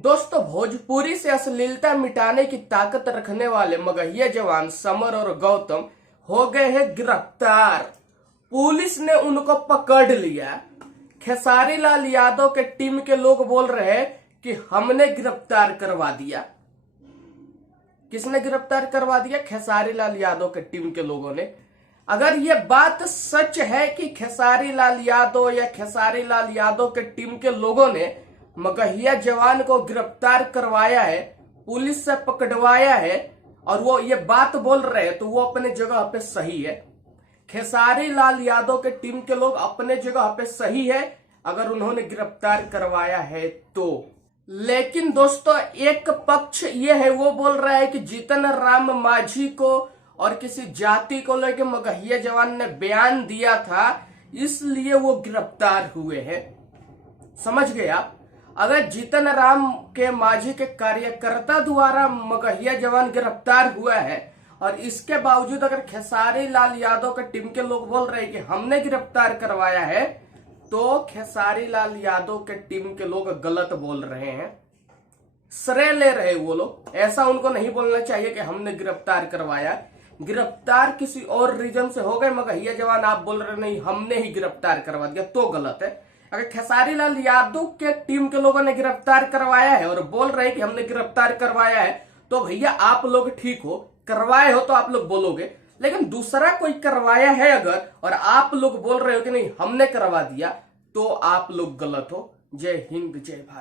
दोस्तों, भोजपुरी से अश्लीलता मिटाने की ताकत रखने वाले मगहिया जवान समर और गौतम हो गए हैं गिरफ्तार। पुलिस ने उनको पकड़ लिया। खेसारी लाल यादव के टीम के लोग बोल रहे हैं कि हमने गिरफ्तार करवा दिया। किसने गिरफ्तार करवा दिया? खेसारी लाल यादव के टीम के लोगों ने। अगर ये बात सच है कि खेसारी लाल यादव या खेसारी लाल यादव के टीम के लोगों ने मगहिया जवान को गिरफ्तार करवाया है, पुलिस से पकड़वाया है और वो ये बात बोल रहे हैं, तो वो अपने जगह पे सही है। खेसारी लाल यादव के टीम के लोग अपने जगह पे सही है अगर उन्होंने गिरफ्तार करवाया है तो। लेकिन दोस्तों, एक पक्ष ये है, वो बोल रहा है कि जीतन राम मांझी को और किसी जाति को लेकर मगहिया जवान ने बयान दिया था, इसलिए वो गिरफ्तार हुए हैं। समझ गए आप? अगर जीतन राम के मांझी के कार्यकर्ता द्वारा मगहिया जवान गिरफ्तार हुआ है और इसके बावजूद अगर खेसारी लाल यादव के टीम के लोग बोल रहे हैं कि हमने गिरफ्तार करवाया है, तो खेसारी लाल यादव के टीम के लोग गलत बोल रहे हैं, श्रेय ले रहे वो लोग। ऐसा उनको नहीं बोलना चाहिए कि हमने गिरफ्तार करवाया। गिरफ्तार किसी और रीजन से हो गए मगहिया जवान, आप बोल रहे नहीं हमने ही गिरफ्तार करवा दिया, तो गलत है। अगर खेसारी लाल यादव के टीम के लोगों ने गिरफ्तार करवाया है और बोल रहे हैं कि हमने गिरफ्तार करवाया है, तो भैया आप लोग ठीक हो, करवाए हो तो आप लोग बोलोगे। लेकिन दूसरा कोई करवाया है अगर और आप लोग बोल रहे हो कि नहीं हमने करवा दिया, तो आप लोग गलत हो। जय हिंद, जय भारत।